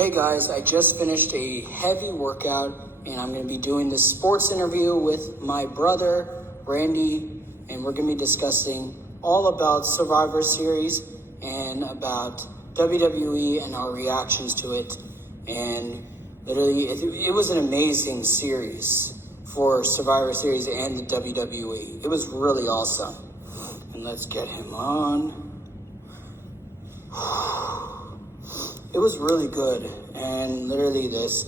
Hey guys, I just finished a heavy workout and I'm going to be doing this sports interview with my brother, Randy, and we're going to be discussing all about Survivor Series and about WWE and our reactions to it. And literally, it was an amazing series for Survivor Series and the WWE. It was really awesome. And let's get him on. It was really good, and literally this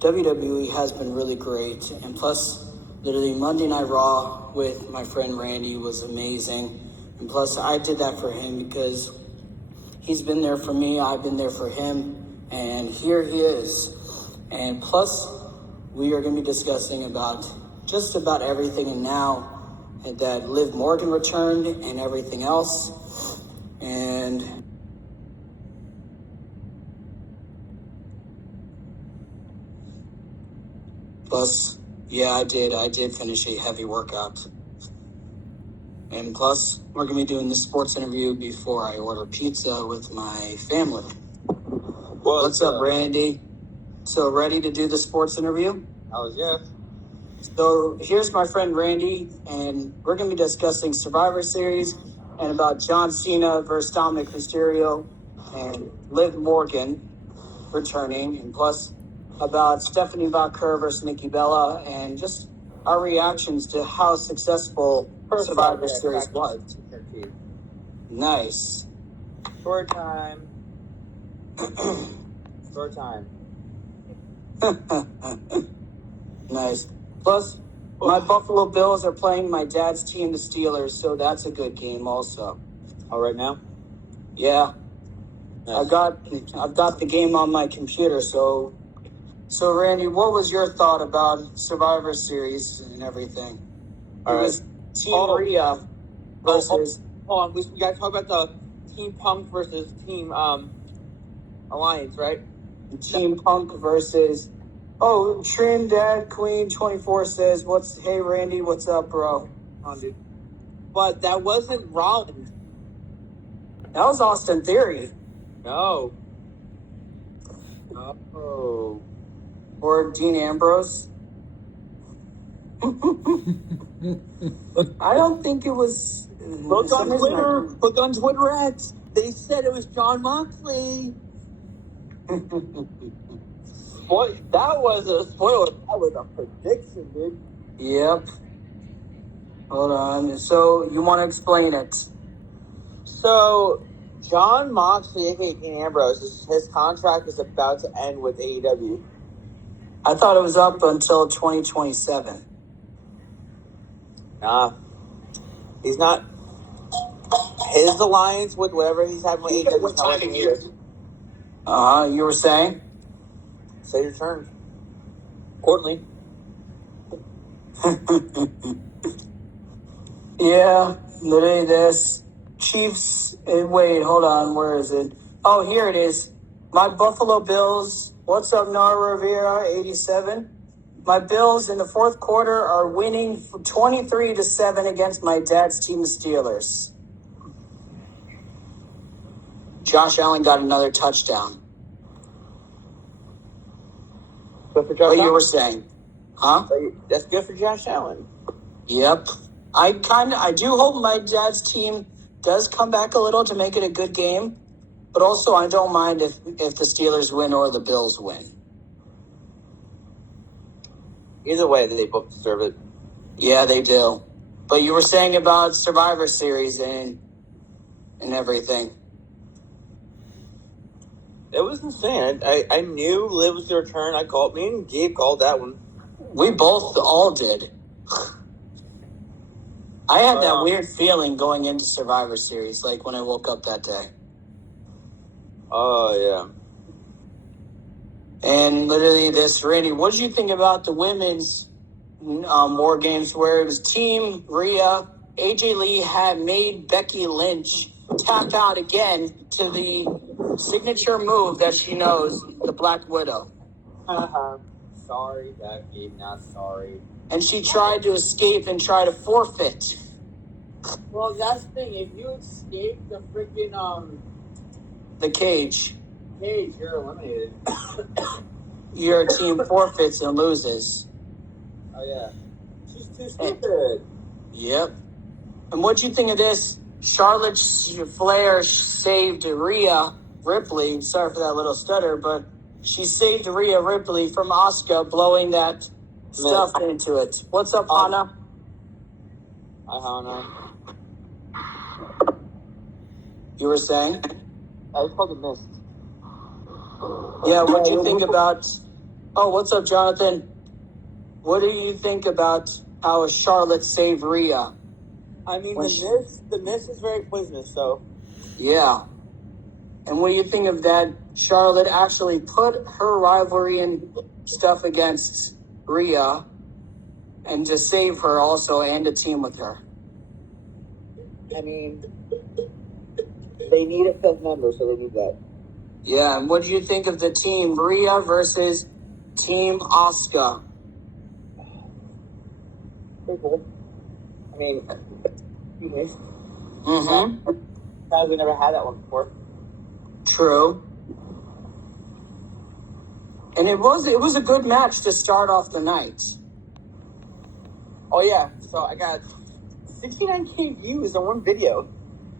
WWE has been really great, and plus literally Monday Night Raw with my friend Randy was amazing, and plus I did that for him because he's been there for me, I've been there for him, and here he is. And plus we are going to be discussing about just about everything, and now that Liv Morgan returned and everything else, and plus, yeah, I did finish a heavy workout. And plus, we're going to be doing this sports interview before I order pizza with my family. What's up, Randy? So, ready to do the sports interview? Yeah. So, here's my friend Randy, and we're going to be discussing Survivor Series and about John Cena versus Dominik Mysterio and Liv Morgan returning, and plus about Stephanie Vaquer versus Nikki Bella, and just our reactions to how successful Survivor Series was. Nice. Short time. Short time. Nice. Plus, my Buffalo Bills are playing my dad's team, the Steelers, so that's a good game also. Oh, right now? Yeah. Nice. I've got the game on my computer, so Randy, what was your thought about Survivor Series and everything? All right. Was Team Rhea versus... Hold on. We got to talk about the Team Punk versus Team Alliance, right? Team Punk versus... Oh, Trinidad Queen 24 says, hey, Randy, what's up, bro? On, dude. But that wasn't Rollins. That was Austin Theory. No. Oh. Or Dean Ambrose. I don't think it was... Look on Twitter ads. They said it was John Moxley. Boy, that was a spoiler. That was a prediction, dude. Yep. Hold on. So, you want to explain it? So, John Moxley, aka Dean Ambrose, his contract is about to end with AEW. I thought it was up until 2027. Nah. He's not. His alliance with whatever he's having with AEW is not working either. You were saying? Say your turn. Courtney. Yeah, literally this. Chiefs, wait, hold on, where is it? Oh, here it is. My Buffalo Bills, what's up, Nara Rivera, 87? My Bills in the fourth quarter are winning 23-7 against my dad's team, the Steelers. Josh Allen got another touchdown. Good for Josh What Allen. you were saying? Huh? That's good for Josh Allen. Yep. I do hope my dad's team does come back a little to make it a good game, but also I don't mind if the Steelers win or the Bills win. Either way, they both deserve it. Yeah, they do. But you were saying about Survivor Series and everything. It was insane. I knew Liv was the return. Me and Gabe called that one. We both all did. I had that weird feeling going into Survivor Series, like when I woke up that day. Oh, yeah. And literally this, Randy, what did you think about the women's War Games where it was Team Rhea, AJ Lee had made Becky Lynch tap out again to the signature move that she knows, the Black Widow. Sorry, Becky, not sorry. And she tried to escape and try to forfeit. Well, that's the thing. If you escape the freaking the cage. Cage, you're eliminated. Your team forfeits and loses. Oh, yeah. She's too stupid. Yep. And what'd you think of this? Charlotte Flair saved Rhea Ripley. Sorry for that little stutter, but she saved Rhea Ripley from Asuka blowing that stuff into it. What's up, Hana? Hi, Hana. You were saying? I was called a mist. Yeah, what'd you think about... Oh, what's up, Jonathan? What do you think about how Charlotte saved Rhea? I mean, the mist is very poisonous, so... Yeah. And what do you think of that? Charlotte actually put her rivalry and stuff against Rhea and to save her also and a team with her. I mean, they need a fifth member, so they need that. Yeah, and what do you think of the team Rhea versus Team Asuka? Pretty cool. I mean, nice. Mm-hmm. Guys, we never had that one before. True. And it was a good match to start off the night. Oh, yeah. So I got 69K views on one video.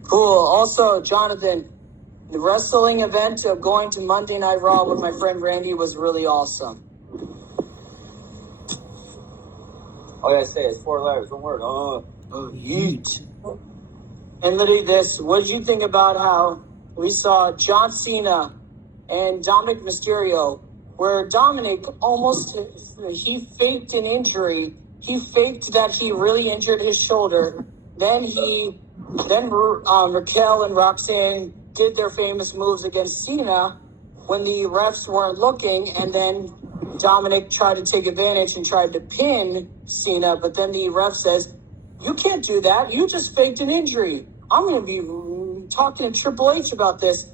Cool. Also, Jonathan, the wrestling event of going to Monday Night Raw with my friend Randy was really awesome. Oh, yeah, I say it's 4 letters, one word. Oh, yeet. And literally this, what did you think about how we saw John Cena and Dominik Mysterio, where Dominik he faked an injury. He faked that he really injured his shoulder. Then Raquel and Roxanne did their famous moves against Cena when the refs weren't looking, and then Dominik tried to take advantage and tried to pin Cena, but then the ref says, "You can't do that. You just faked an injury. I'm going to be talking to Triple H about this."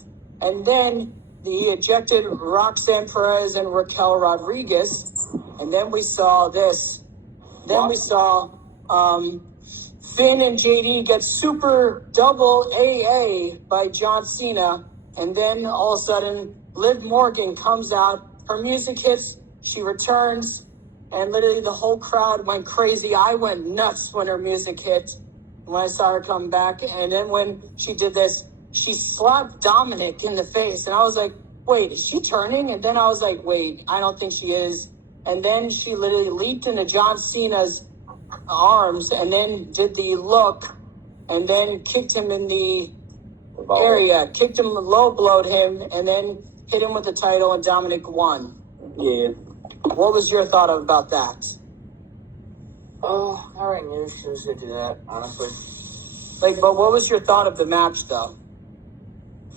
And then he ejected Roxanne Perez and Raquel Rodriguez. And then we saw this. Then we saw Finn and JD get super double AA by John Cena. And then all of a sudden, Liv Morgan comes out. Her music hits. She returns. And literally the whole crowd went crazy. I went nuts when her music hit, when I saw her come back. And then when she did this, she slapped Dominik in the face. And I was like, wait, is she turning? And then I was like, wait, I don't think she is. And then she literally leaped into John Cena's arms and then did the look and then kicked him in the area, kicked him, low blowed him, and then hit him with the title, and Dominik won. yeah. What was your thought about that? Oh, I already knew she was going to do that, honestly. But what was your thought of the match, though?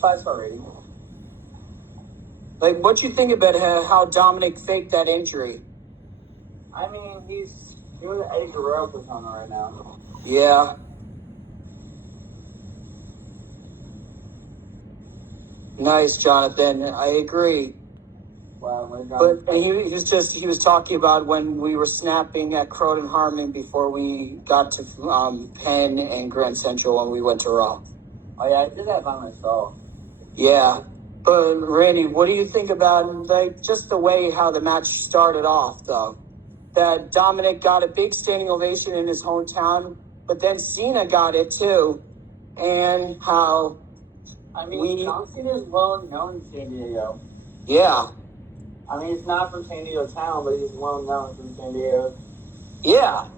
5-star rating. What you think about how Dominik faked that injury? I mean, he's doing the Eddie Guerrero persona right now. Yeah. Nice, Jonathan. I agree. Wow, but he was talking about when we were snapping at Croton Harmon before we got to Penn and Grand Central when we went to Raw. Oh, yeah, I did that by myself. Yeah. But, Randy, what do you think about just the way how the match started off, though? That Dominik got a big standing ovation in his hometown, but then Cena got it, too. And how... I mean, John Cena is well known in San Diego. Yeah. I mean, he's not from San Diego town, but he's well known from San Diego. Yeah.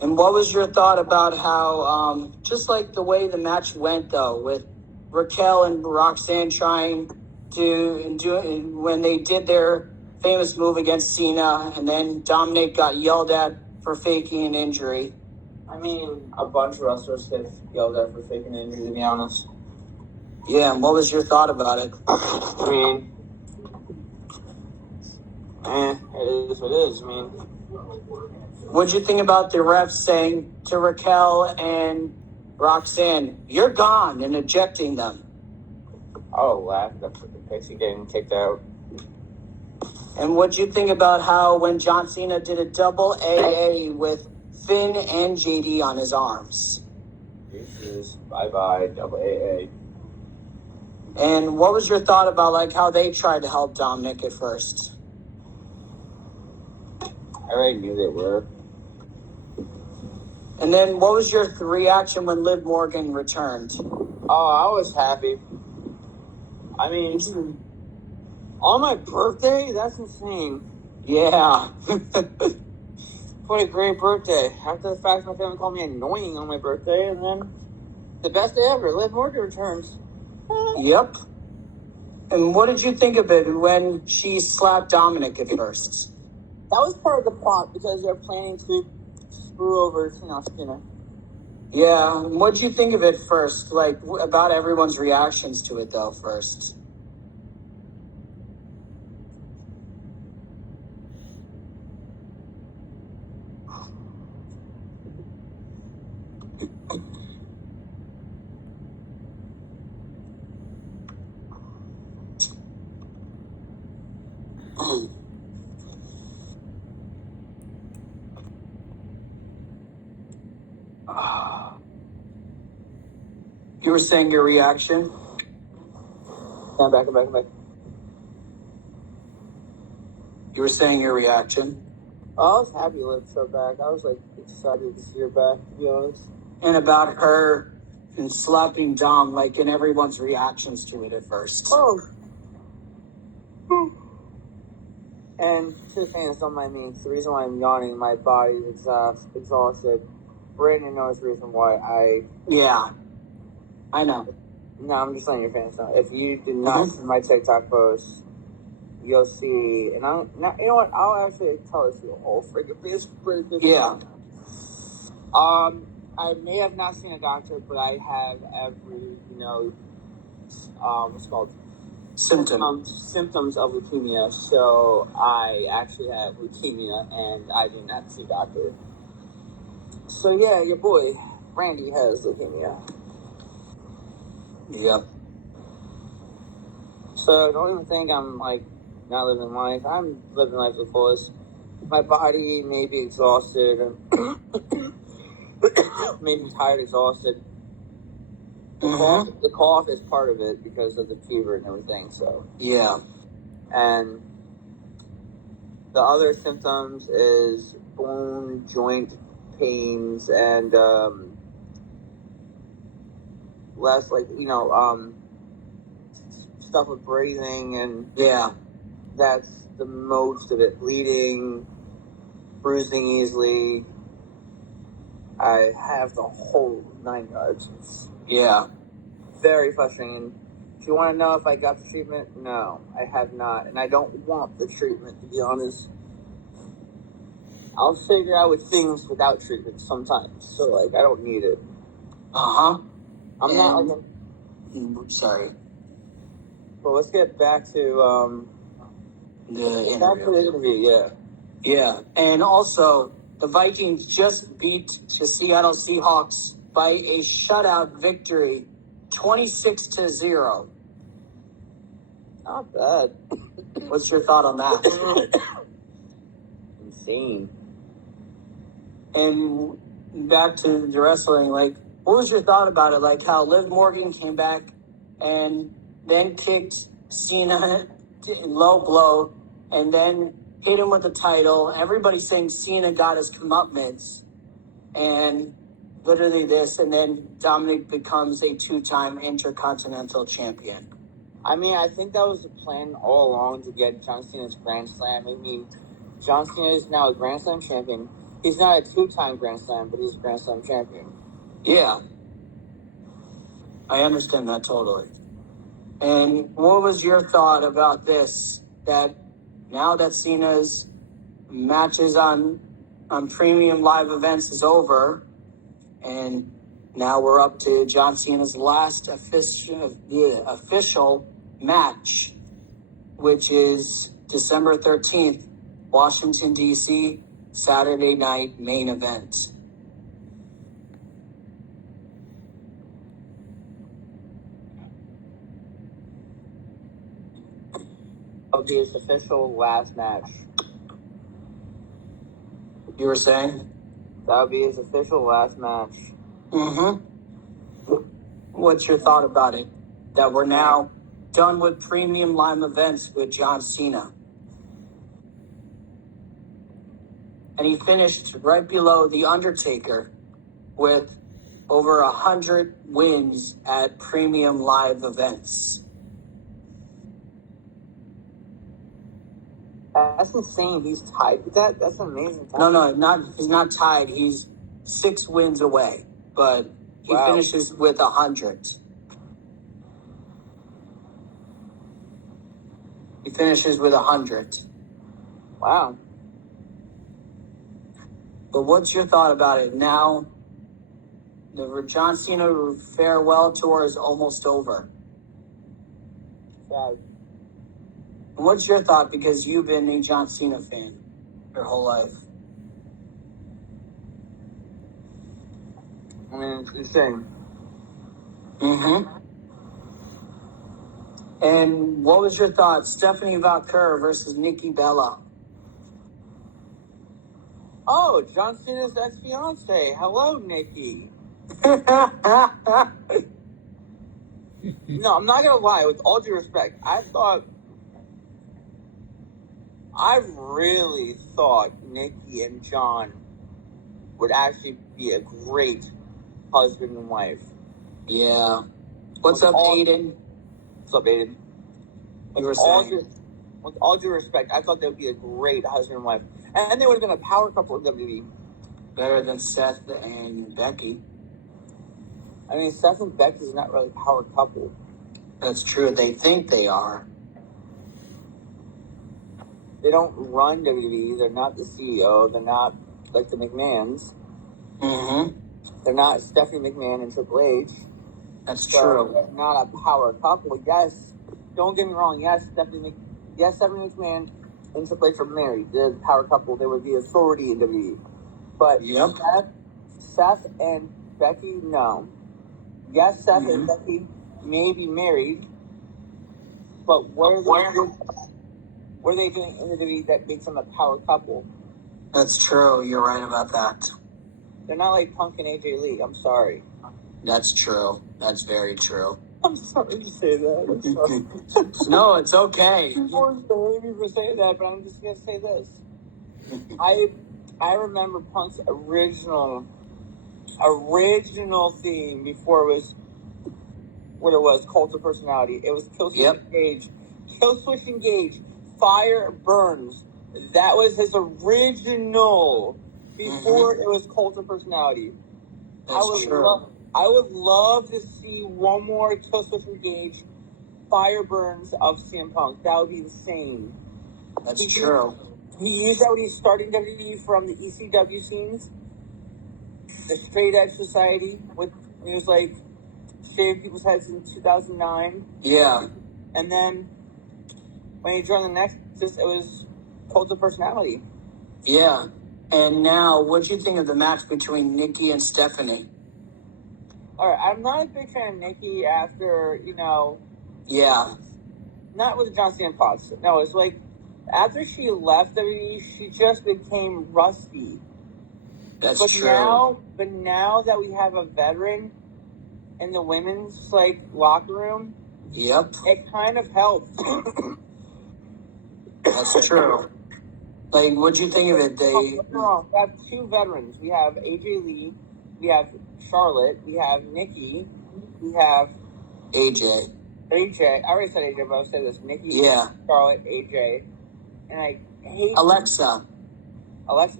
And what was your thought about how, just like the way the match went, though, with Raquel and Roxanne trying to do when they did their famous move against Cena, and then Dominik got yelled at for faking an injury? I mean, a bunch of wrestlers get yelled at for faking an injury, to be honest. Yeah, and what was your thought about it? I mean, it is what it is. I mean, what'd you think about the refs saying to Raquel and Roxanne, "You're gone," and ejecting them? Oh, laughed at the Pixie getting kicked out. And what'd you think about how when John Cena did a double AA with Finn and JD on his arms? Jesus, bye-bye, double AA. And what was your thought about like how they tried to help Dominik at first? I already knew they were. And then what was your reaction when Liv Morgan returned? Oh, I was happy. I mean, on my birthday? That's insane. Yeah. What a great birthday. After the fact my family called me annoying on my birthday, and then the best day ever, Liv Morgan returns. Yep. And what did you think of it when she slapped Dominik at first? That was part of the plot because they're planning to screw over Cena. Yeah. What did you think of it first? Like, about everyone's reactions to it, though, first? You were saying your reaction? I'm back. You were saying your reaction? Oh, I was happy Liv's so back. I was like excited to see her back, to be honest. And about her and slapping Dom, like in everyone's reactions to it at first. Oh. And to the fans, don't mind me. It's the reason why I'm yawning. My body's exhausted. Brandon knows the reason why Yeah, I know. No, I'm just letting your fans know. If you did not see my TikTok post, you'll see. And you know what? I'll actually tell this to the whole freaking face. Yeah. I may have not seen a doctor, but I have every, what's it called? Symptoms of leukemia. So I actually have leukemia, and I didn't have to see a doctor. So yeah, your boy Randy has leukemia. Yep. So don't even think I'm like not living life. I'm living life to the fullest. My body may be exhausted, maybe tired, exhausted. The cough is part of it because of the fever and everything. So yeah. And the other symptoms is bone joint pains and less like stuff with breathing and that's the most of it. Bleeding, bruising easily. I have the whole 9 yards. Yeah. Very frustrating. If you want to know if I got the treatment, no, I have not. And I don't want the treatment, to be honest. I'll figure out with things without treatment sometimes. So, like, I don't need it. Uh-huh. I'm not like sorry. Well, let's get back to the interview, yeah. Yeah. And also, the Vikings just beat the Seattle Seahawks by a shutout victory, 26-0. Not bad. What's your thought on that? Insane. And back to the wrestling, like, what was your thought about it? Like how Liv Morgan came back and then kicked Cena low blow and then hit him with the title. Everybody's saying Cena got his comeuppance and literally this, and then Dominik becomes a 2-time Intercontinental Champion. I mean, I think that was the plan all along to get John Cena's Grand Slam. I mean, John Cena is now a Grand Slam champion. He's not a 2-time Grand Slam, but he's a Grand Slam champion. Yeah. I understand that totally. And what was your thought about this? That now that Cena's matches on premium live events is over, and now we're up to John Cena's last official match, which is December 13th, Washington, D.C., Saturday night main event. That'll be his official last match. You were saying? That'll be his official last match. Mm-hmm. What's your thought about it? That we're now done with premium live events with John Cena. And he finished right below The Undertaker with over 100 wins at premium live events. That's insane. He's tied with that? That's an amazing time. No, he's not tied. He's 6 wins away, but he finishes with 100. He finishes with 100. Wow. But what's your thought about it now? The John Cena farewell tour is almost over. Sad. And what's your thought, because you've been a John Cena fan your whole life? I mean, it's insane. Mm-hmm. And what was your thought? Stephanie Valkyrie versus Nikki Bella. Oh, John Cena's ex-fiance. Hello, Nikki. No, I'm not gonna lie. With all due respect, I really thought Nikki and John would actually be a great husband and wife. Yeah. What's up, Aiden? What's up, Aiden? With all due respect, I thought they would be a great husband and wife. And they would have been a power couple in WWE. Better than Seth and Becky. I mean, Seth and Becky's not really a power couple. That's true. They think they are. They don't run WWE. They're not the CEO. They're not like the McMahons. Mm-hmm. They're not Stephanie McMahon and Triple H. That's true. They're not a power couple. Yes, don't get me wrong. Yes, Stephanie McMahon and Triple H are married. They're the power couple. They were the authority in WWE. But Seth and Becky, no. Yes, Seth and Becky may be married, but what are they doing in the WWE that makes them a power couple? That's true. You're right about that. They're not like Punk and AJ Lee. I'm sorry. That's true. That's very true. I'm sorry to say that. I'm sorry. No, it's okay. People hate me for saying that, but I'm just gonna say this. I remember Punk's original theme before it was what it was, Cult of Personality. It was Kill Switch Engage, Fire Burns. That was his original before it was Cult of Personality. That's true. I would love to see one more Kill Switch Engage, Fire Burns of CM Punk. That would be insane. That's true. He used that when he started WWE from the ECW scenes, the Straight Edge Society, he was like shaving people's heads in 2009. Yeah. And then when he joined the Nexus, it was Cult of Personality. Yeah. And now, what'd you think of the match between Nikki and Stephanie? All right, I'm not a big fan of Nikki after, Yeah. Not with the John Cena pods. No, it's like after she left WWE, she just became rusty. That's true. But now that we have a veteran in the women's locker room, it kind of helps. That's true. Like, what'd you think of it? We have 2 veterans. We have AJ Lee, we have Charlotte, we have Nikki, we have AJ. I already said AJ, but I'll say this: Nikki, Charlotte, AJ, and I hate Alexa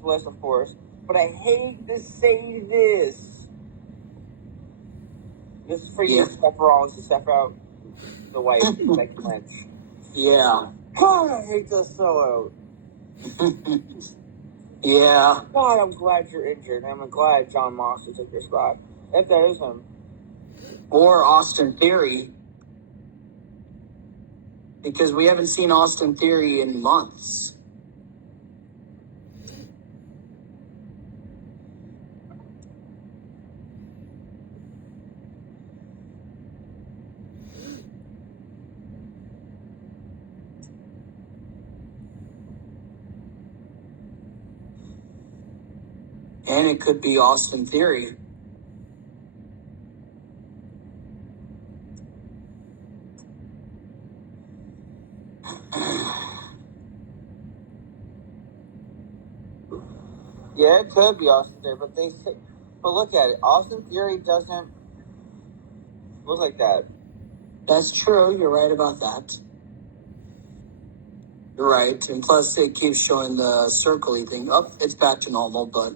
Bliss, of course. But I hate to say this. This is for you, Seth Rollins, to step out the wife, Becky Lynch. Yeah. God, I hate this so out. Yeah. God, I'm glad you're injured. And I'm glad John Moxley took your spot. If that is him. Or Austin Theory. Because we haven't seen Austin Theory in months. And it could be Austin Theory. Yeah, it could be Austin Theory, but look at it. Austin Theory doesn't look like that. That's true. You're right about that. You're right. And plus, it keeps showing the circle-y thing. Oh, it's back to normal, but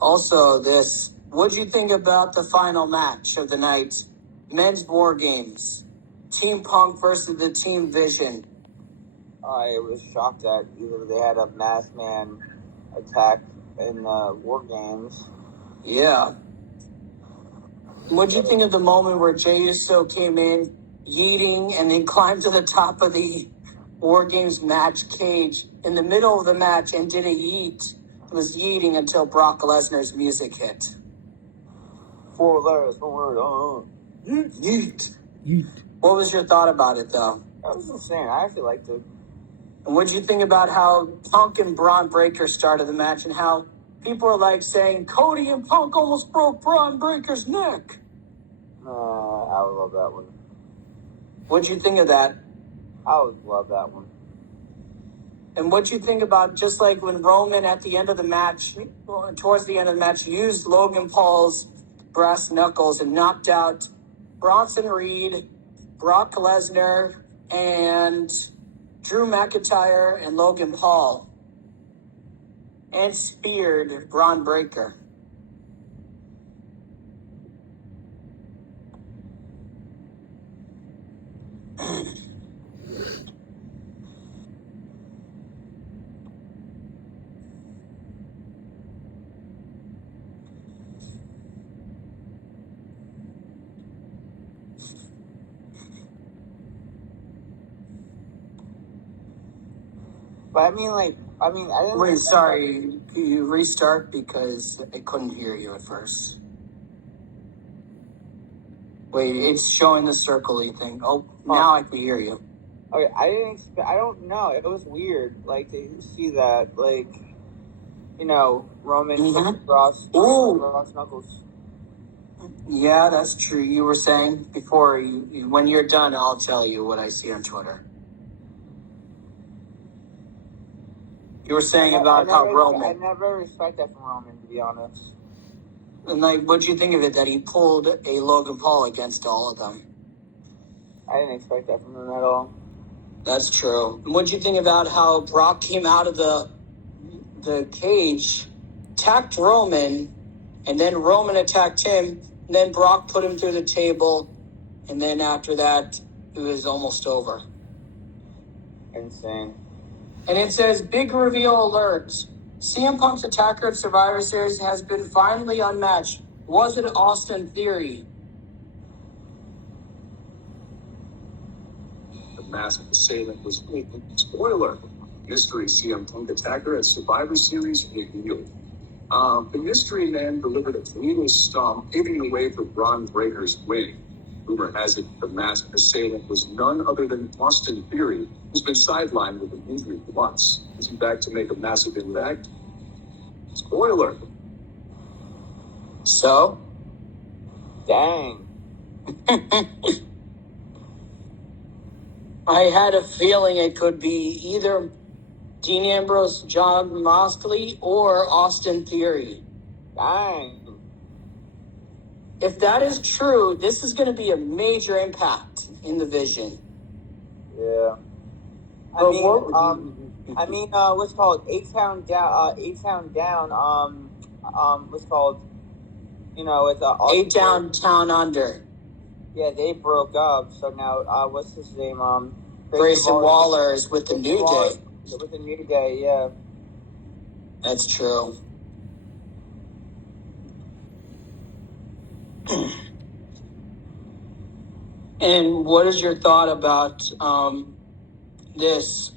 also this. What'd you think about the final match of the night? Men's War Games. Team Punk versus the Team Vision. I was shocked that either they had a masked man attack in War Games. Yeah. What'd you think of the moment where Jey Uso came in, yeeting, and then climbed to the top of the War Games match cage in the middle of the match and did a yeet? It was yeeting until Brock Lesnar's music hit. 4 letters, 1 word. Yeet. Yeet. What was your thought about it, though? That was insane. I actually liked it. And what'd you think about how Punk and Braun Breaker started the match and how people are like saying Cody and Punk almost broke Braun Breaker's neck? I would love that one. What'd you think of that? I would love that one. And what'd you think about just like when Roman at the end of the match, towards the end of the match, used Logan Paul's brass knuckles and knocked out Bronson Reed, Brock Lesnar, and Drew McIntyre and Logan Paul, and speared Braun Breaker. But I didn't. Wait, sorry. Can you restart because I couldn't hear you at first? Wait, it's showing the circle-y thing. Oh, now I can hear you. Okay, I don't know. It was weird, like, to see that, like, Roman Ross Knuckles. Yeah, that's true. You were saying before, when you're done, I'll tell you what I see on Twitter. You were saying about how Roman... I never respect that from Roman, to be honest. And, like, what'd you think of it, that he pulled a Logan Paul against all of them? I didn't expect that from him at all. That's true. And what'd you think about how Brock came out of the cage, attacked Roman, and then Roman attacked him, and then Brock put him through the table, and then after that, it was almost over. Insane. And it says, big reveal alert. CM Punk's attacker at Survivor Series has been finally unmatched. Was it Austin Theory? The masked assailant was spoiler. Mystery CM Punk attacker at Survivor Series revealed. The Mystery Man delivered a brutal stomp, paving the way for Braun Breaker's win. Rumor has it the masked assailant was none other than Austin Theory, who's been sidelined with an injury for months. Is he back to make a massive impact? Spoiler. So? Dang. I had a feeling it could be either Dean Ambrose, Jon Moxley, or Austin Theory. Dang. If that is true, this is going to be a major impact in the Vision. Yeah. What's called A-Town Down, what's called, it's A-Town Town Under. Yeah, they broke up, so now, what's his name, Grayson Waller is with the New Day. With the New Day, yeah. That's true. And what is your thought about this?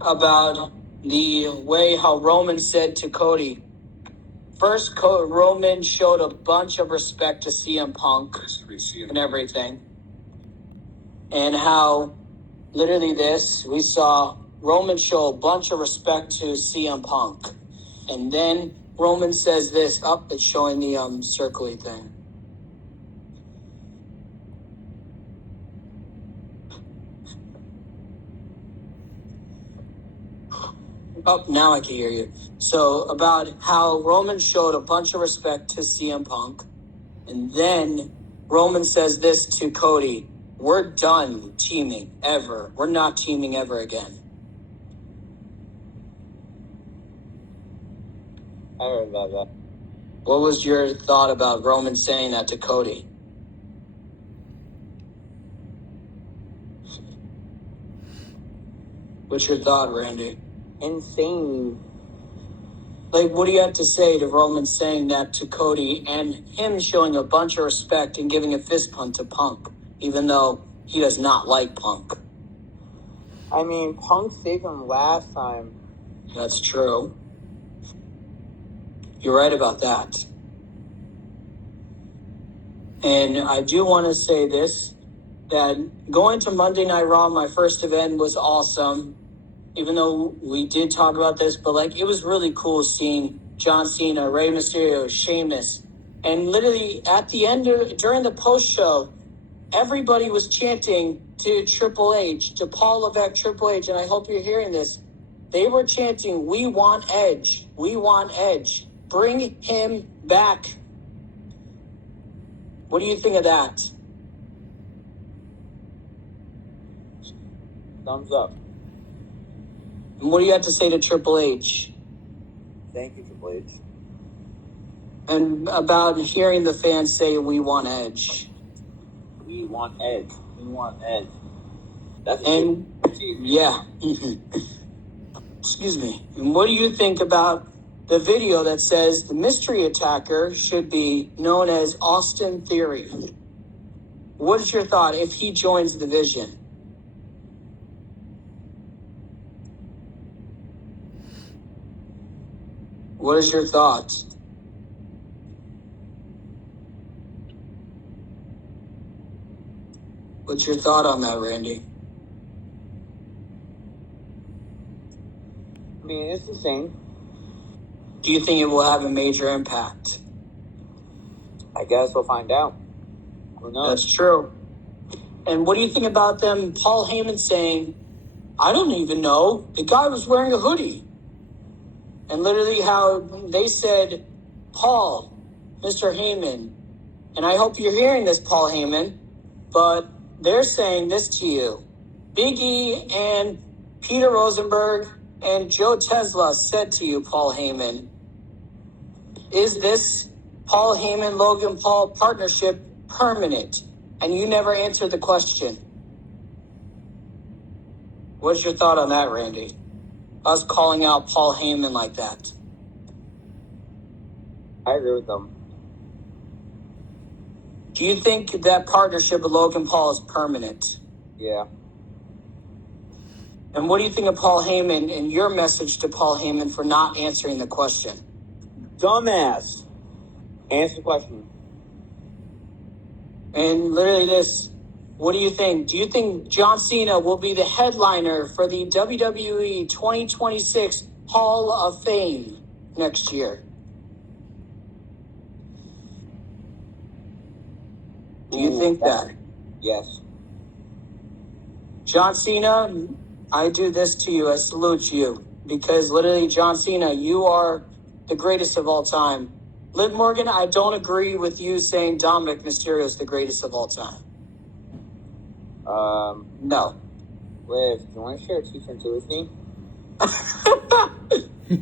About the way how Roman said to Cody. First, Roman showed a bunch of respect to CM Punk and everything. And how literally we saw Roman show a bunch of respect to CM Punk. And then Roman says this, it's showing the circle-y thing. Oh, now I can hear you. So about how Roman showed a bunch of respect to CM Punk, and then Roman says this to Cody: "We're done teaming ever. We're not teaming ever again." I heard about that. What was your thought about Roman saying that to Cody? What's your thought, Randy? Insane. Like, what do you have to say to Roman saying that to Cody and him showing a bunch of respect and giving a fist pump to Punk, even though he does not like Punk? I mean, Punk saved him last time. That's true. You're right about that. And I do want to say this, that going to Monday Night Raw, my first event, was awesome. Even though we did talk about this, but like it was really cool seeing John Cena, Rey Mysterio, Shamus, and literally at the end during the post show, everybody was chanting to Triple H, to Paul Levesque, Triple H, and I hope you're hearing this. They were chanting, "We want Edge, we want Edge, bring him back." What do you think of that? Thumbs up. And what do you have to say to Triple H? Thank you, Triple H. And about hearing the fans say, "We want Edge." We want Edge. We want Edge. That's yeah. Excuse me. And what do you think about the video that says the mystery attacker should be known as Austin Theory? What is your thought if he joins the division? What is your thought? What's your thought on that, Randy? I mean, it's insane. Do you think it will have a major impact? I guess we'll find out. Who knows? That's true. And what do you think about them, Paul Heyman saying, "I don't even know. The guy was wearing a hoodie." And literally how they said, "Paul, Mr. Heyman," and I hope you're hearing this, Paul Heyman, but they're saying this to you. Big E and Peter Rosenberg and Joe Tesla said to you, Paul Heyman, "Is this Paul Heyman, Logan Paul partnership permanent?" And you never answered the question. What's your thought on that, Randy? Us calling out Paul Heyman like that. I agree with them. Do you think that partnership with Logan Paul is permanent? Yeah. And what do you think of Paul Heyman and your message to Paul Heyman for not answering the question? Dumbass. Answer the question. And literally this, what do you think? Do you think John Cena will be the headliner for the WWE 2026 Hall of Fame next year? Do you think that? Yes. John Cena, I do this to you. I salute you. Because literally, John Cena, you are the greatest of all time. Liv Morgan, I don't agree with you saying Dominik Mysterio is the greatest of all time. No. Liv, do you want to share a 2 with me?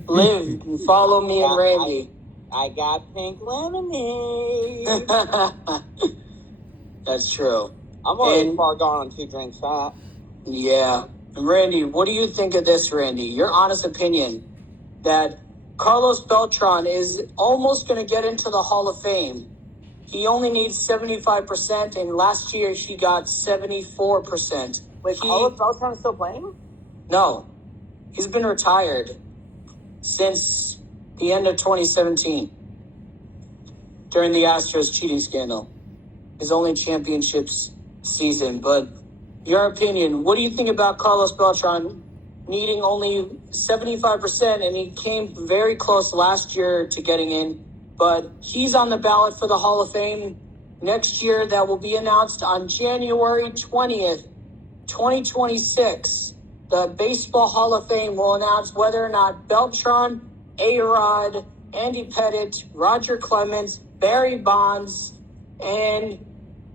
Liv, follow me and Randy. I got pink lemonade. That's true. I'm already far gone on 2 drinks fat. Yeah. And Randy, what do you think of this, Randy? Your honest opinion that Carlos Beltran is almost going to get into the Hall of Fame. He only needs 75%, and last year he got 74%. Wait, Carlos Beltran is still playing? No. He's been retired since the end of 2017 during the Astros cheating scandal. His only championships season. But your opinion, what do you think about Carlos Beltran needing only 75%, and he came very close last year to getting in, but he's on the ballot for the Hall of Fame next year that will be announced on January 20th, 2026. the Baseball Hall of Fame will announce whether or not Beltran, A-Rod, Andy Pettitte, Roger Clemens, Barry Bonds, and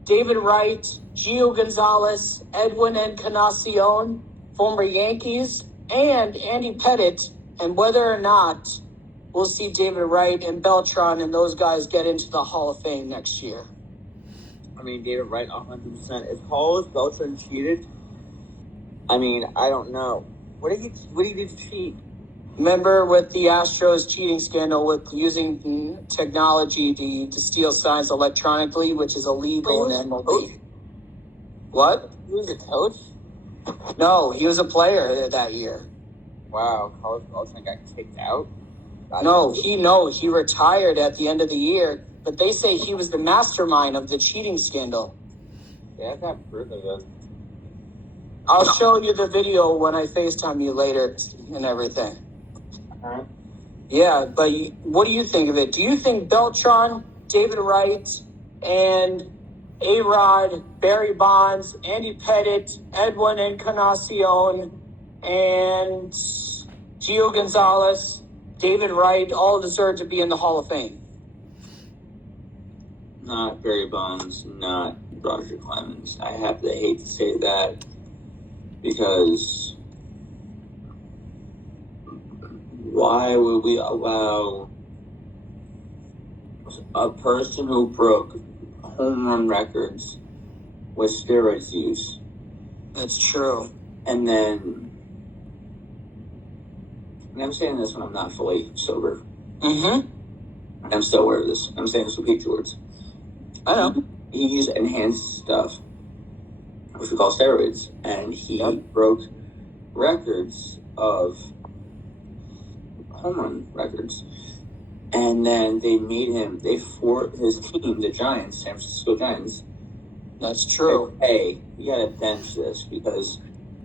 David Wright, Gio Gonzalez, Edwin Encarnacion, former Yankees, and Andy Pettitte, and whether or not we'll see David Wright and Beltran and those guys get into the Hall of Fame next year. I mean, David Wright, 100%. If Carlos Beltran cheated, I mean, I don't know. What did he do to cheat? Remember with the Astros cheating scandal with using technology to steal signs electronically, which is illegal in MLB. What? He was a coach? No, he was a player that year. Wow, Carlos Beltran got kicked out? He retired at the end of the year, but they say he was the mastermind of the cheating scandal. Yeah, I've got proof of it. I'll show you the video when I FaceTime you later and everything. Uh-huh. Yeah, but what do you think of it? Do you think Beltran, David Wright, and A-Rod, Barry Bonds, Andy Pettitte, Edwin Encarnacion, and Gio Gonzalez, David Wright, all deserve to be in the Hall of Fame? Not Barry Bonds, not Roger Clemens. I hate to say that because why would we allow a person who broke home run records with steroids use? That's true. And I'm saying this when I'm not fully sober. Mm-hmm. I'm still aware of this. I'm saying this with Pete words. I know. He used enhanced stuff, which we call steroids, and he broke records of home run records. And then they made him, his team, the Giants, San Francisco Giants. That's true. Said, hey, you gotta bench this because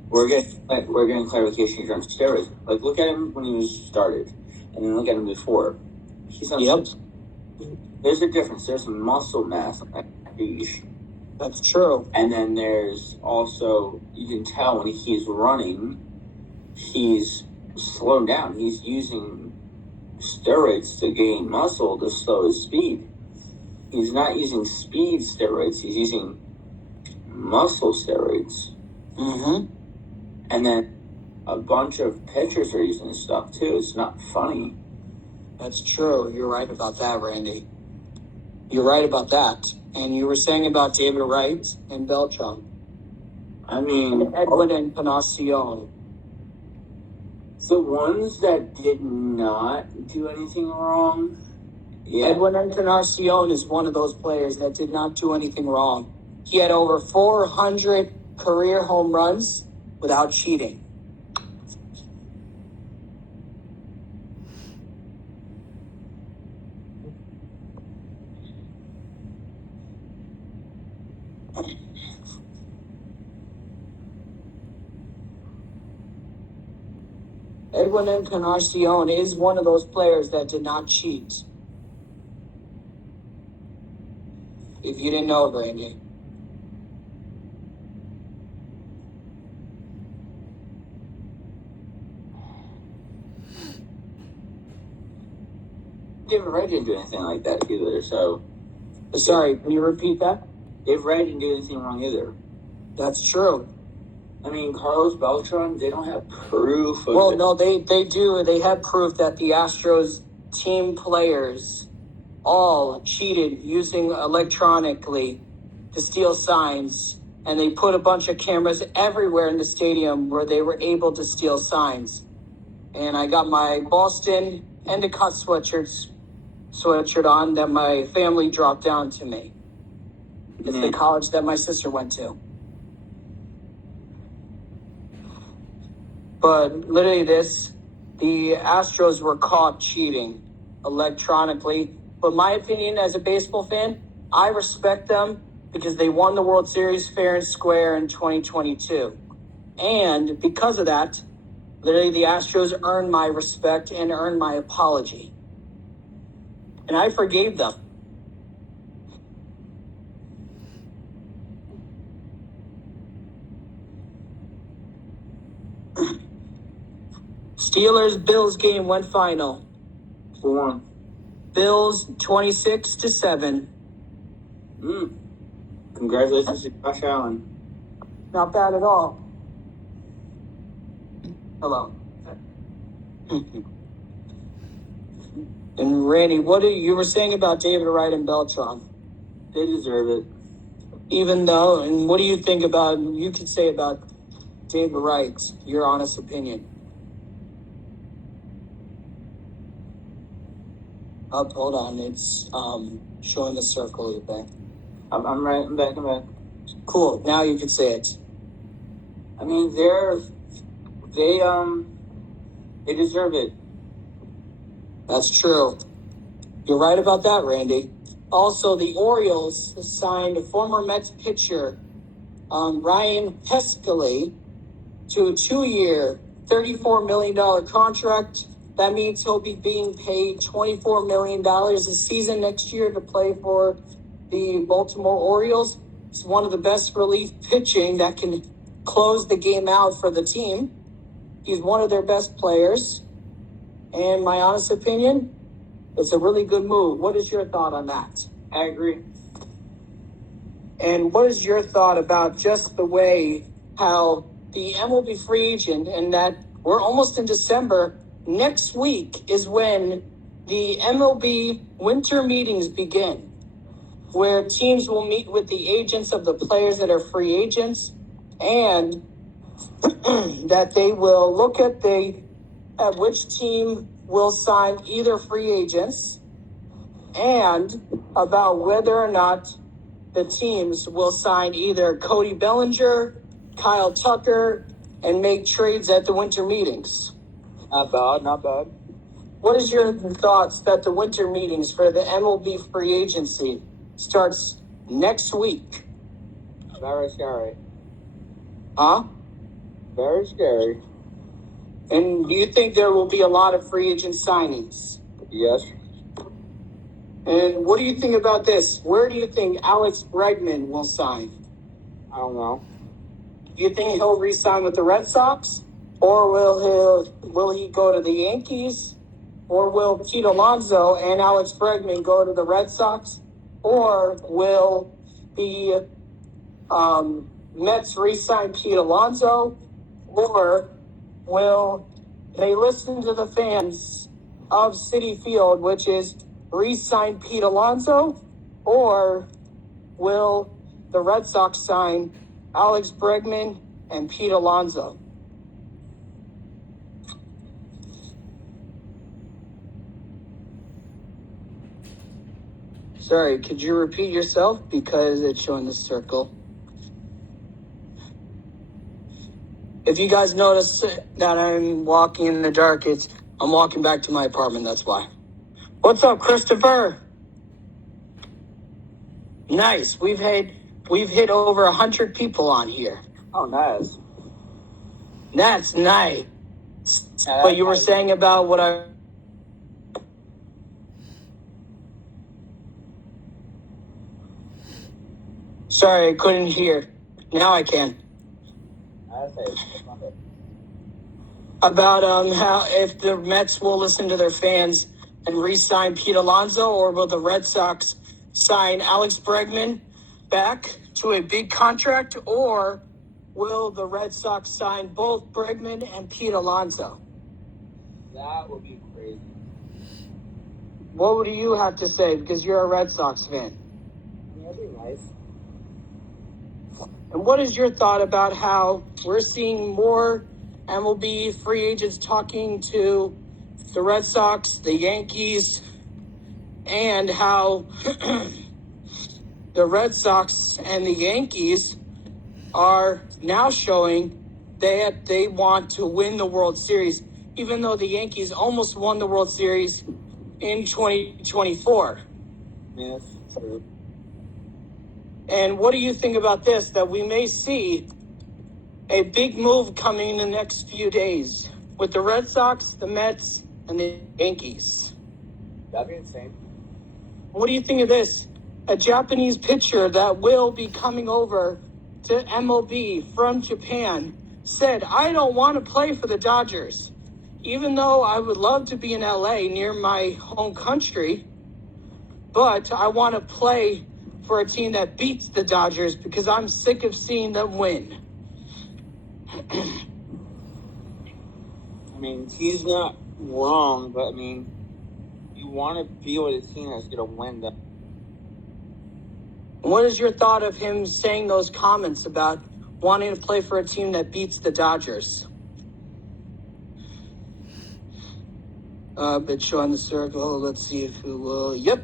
we're getting clarification you're on steroids. Like, look at him when he was started, and then look at him before. He's on steroids. There's a difference. There's some muscle mass on that beach. That's true. And then there's also, you can tell when he's running, he's slowing down. He's using steroids to gain muscle to slow his speed. He's not using speed steroids. He's using muscle steroids. Mm-hmm. And then a bunch of pitchers are using this stuff too. It's not funny. That's true. You're right about that, Randy. You're right about that. And you were saying about David Wright and Beltran. I mean, Edwin Encarnacion. The ones that did not do anything wrong. Yeah. Edwin Encarnacion is one of those players that did not do anything wrong. He had over 400 career home runs without cheating. Edwin Encarnacion is one of those players that did not cheat. If you didn't know, Brandy. David Wright didn't do anything like that either, so... Sorry, can you repeat that? David Wright didn't do anything wrong either. That's true. I mean, Carlos Beltran, they don't have proof of Well, no, they do. They have proof that the Astros team players all cheated using electronically to steal signs, and they put a bunch of cameras everywhere in the stadium where they were able to steal signs. And I got my Boston Endicott sweatshirt on that my family dropped down to me. It's the college that my sister went to. But literally the Astros were caught cheating electronically. But my opinion as a baseball fan, I respect them because they won the World Series fair and square in 2022. And because of that, literally the Astros earned my respect and earned my apology. And I forgave them. Steelers-Bills game went final. 4-1. Bills 26-7. Congratulations to Josh Allen. Not bad at all. Hello. And Randy, what you were saying about David Wright and Beltron? They deserve it. Even though, and what do you think about, you could say about David Wright, your honest opinion? Hold on, it's showing the circle of the thing. I'm right. I'm back. Cool. Now you can say it. I mean, they deserve it. That's true. You're right about that, Randy. Also, the Orioles signed former Mets pitcher Ryan Pescali to a 2-year, $34 million contract. That means he'll be being paid $24 million a season next year to play for the Baltimore Orioles. He's one of the best relief pitching that can close the game out for the team. He's one of their best players. And my honest opinion, it's a really good move. What is your thought on that? I agree. And what is your thought about just the way how the MLB free agent, and that we're almost in December, next week is when the MLB winter meetings begin, where teams will meet with the agents of the players that are free agents, and that they will look at which team will sign either free agents, and about whether or not the teams will sign either Cody Bellinger, Kyle Tucker, and make trades at the winter meetings. Not bad. What is your thoughts that the winter meetings for the MLB free agency starts next week? Very scary. Huh? Very scary. And do you think there will be a lot of free agent signings? Yes. And what do you think about this? Where do you think Alex Bregman will sign? I don't know. Do you think he'll re-sign with the Red Sox? Or will he go to the Yankees? Or will Pete Alonso and Alex Bregman go to the Red Sox? Or will the Mets re-sign Pete Alonso? Or will they listen to the fans of Citi Field, which is re-sign Pete Alonso? Or will the Red Sox sign Alex Bregman and Pete Alonso? Sorry, could you repeat yourself? Because it's showing the circle. If you guys notice that I'm walking in the dark, I'm walking back to my apartment, that's why. What's up, Christopher? Nice. We've hit over 100 people on here. Oh, nice. That's nice. But you were saying about what I... Sorry, I couldn't hear. Now I can. About how if the Mets will listen to their fans and re-sign Pete Alonso, or will the Red Sox sign Alex Bregman back to a big contract, or will the Red Sox sign both Bregman and Pete Alonso? That would be crazy. What do you have to say? Because you're a Red Sox fan. That'd be nice. And what is your thought about how we're seeing more MLB free agents talking to the Red Sox, the Yankees, and how the Red Sox and the Yankees are now showing that they want to win the World Series, even though the Yankees almost won the World Series in 2024. Yes, true. And what do you think about this, that we may see a big move coming in the next few days with the Red Sox, the Mets, and the Yankees? That'd be insane. What do you think of this? A Japanese pitcher that will be coming over to MLB from Japan said, I don't want to play for the Dodgers. even though I would love to be in LA near my home country, but I want to play for a team that beats the Dodgers because I'm sick of seeing them win. I mean, he's not wrong, but I mean, you want to be with a team that's going to win them. What is your thought of him saying those comments about wanting to play for a team that beats the Dodgers? But showing the circle. Let's see if it will. Yep.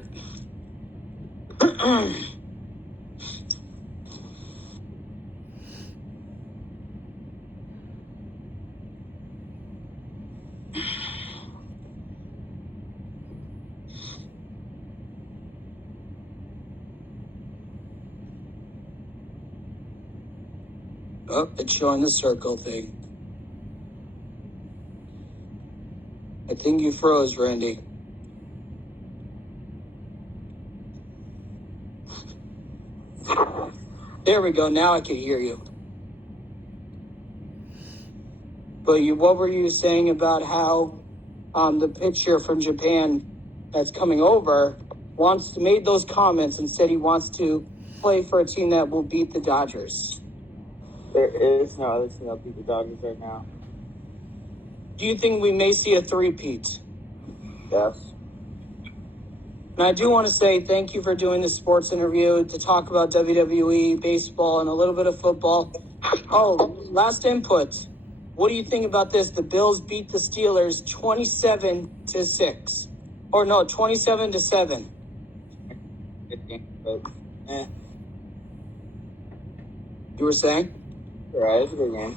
Oh, it's showing the circle thing. I think you froze, Randy. There we go. Now I can hear you. But what were you saying about how the pitcher from Japan that's coming over made those comments and said he wants to play for a team that will beat the Dodgers? There is no other team that'll beat the Dodgers right now. Do you think we may see a three-peat? Yes. And I do want to say thank you for doing this sports interview to talk about WWE, baseball, and a little bit of football. Oh, last input. What do you think about this? The Bills beat the Steelers 27-6. Or no, 27-7. But, You were saying? right, it's a good game.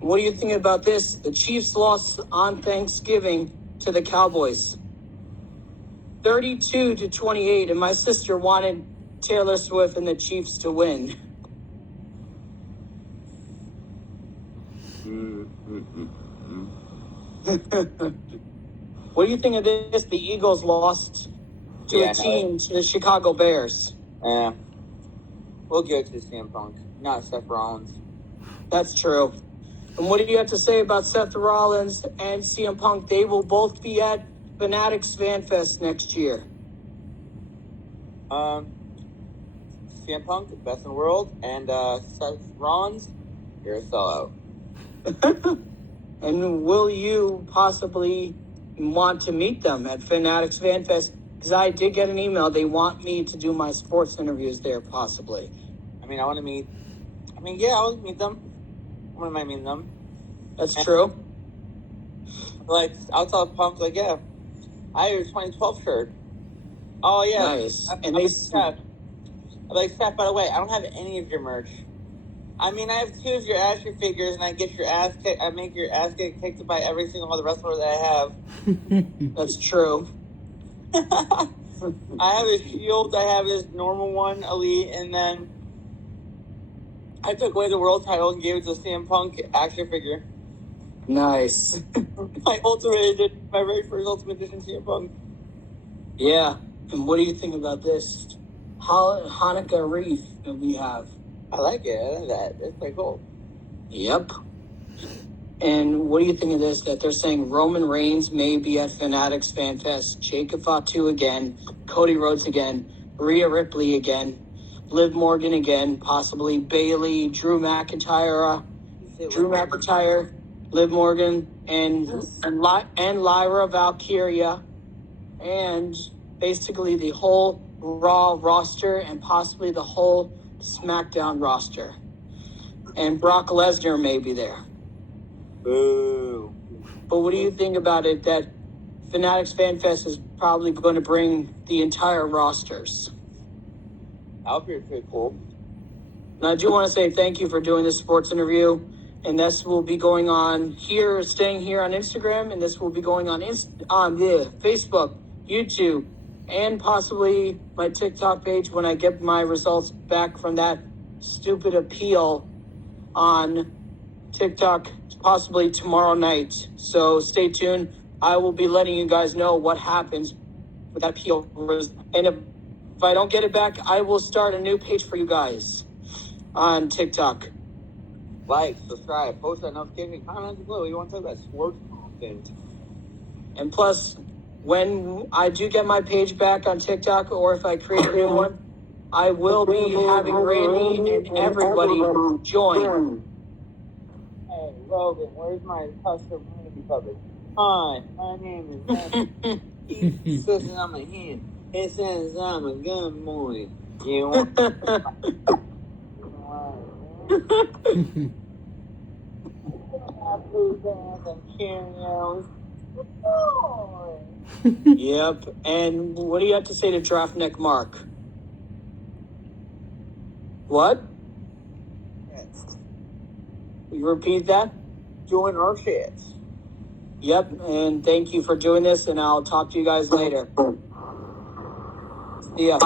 What do you think about this? The Chiefs lost on Thanksgiving to the Cowboys. 32-28, and my sister wanted Taylor Swift and the Chiefs to win. What do you think of this? The Eagles lost to a team, to the Chicago Bears. Yeah. We'll give it to CM Punk, not Seth Rollins. That's true. And what do you have to say about Seth Rollins and CM Punk? They will both be at Fanatics Fan Fest next year. CM Punk, the best in the world, and Seth Rollins, you're a sellout. And will you possibly want to meet them at Fanatics Fan Fest? Because I did get an email. They want me to do my sports interviews there, possibly. I want to meet them. I wouldn't mind meeting them. That's true. Like, I'll tell Punk, like, yeah, I have your 2012 shirt. Oh, yeah. Nice. I'm like, Seth, by the way, I don't have any of your merch. I have 2 of your action figures, and I get your ass kicked. I make your ass get kicked by every single other wrestler that I have. That's true. I have his Shield. I have his normal one, Elite, and then I took away the world title and gave it to CM Punk action figure. Nice. My very first Ultimate Edition CM Punk. Yeah. And what do you think about this Hanukkah wreath that we have? I like it. I like that. It's pretty cool. Yep. And what do you think of this? That they're saying Roman Reigns may be at Fanatics Fan Fest, Jacob Fatu again, Cody Rhodes again, Rhea Ripley again, Liv Morgan again, possibly Bayley, Drew McIntyre, Liv Morgan, and Lyra Valkyria, and basically the whole Raw roster and possibly the whole Smackdown roster. And Brock Lesnar may be there. Boo. But what do you think about it that Fanatics Fan Fest is probably going to bring the entire rosters? That would be pretty cool. And I do want to say thank you for doing this sports interview. And this will be going on here, staying here on Instagram, and this will be going on Facebook, YouTube, and possibly my TikTok page when I get my results back from that stupid appeal on TikTok, possibly tomorrow night. So stay tuned. I will be letting you guys know what happens with that appeal. And if I don't get it back, I will start a new page for you guys on TikTok. Like, subscribe, post that notification, comment below. You want to talk about sports? happened. And plus, when I do get my page back on TikTok, or if I create a new one, I will be having Randy and everybody join. Hey, Logan, where's my custom Randy puppet? Hi, my name is Randy. He says I'm a hen. He says I'm a good boy. You want Yep. And what do you have to say to Draft Neck Mark? What? You repeat that? Join our shits. Yep. And thank you for doing this, and I'll talk to you guys later. See ya.